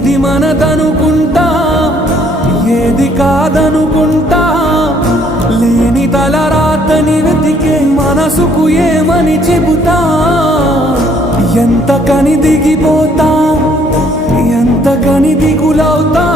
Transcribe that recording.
ఇది మనదనుకుంటా ఏది కాదనుకుంటా లేని తలరాతని వెతికే మనసుకు ఏమని చెబుతా ఎంత కని దిగిపోతా ఎంత కని దిగులవుతా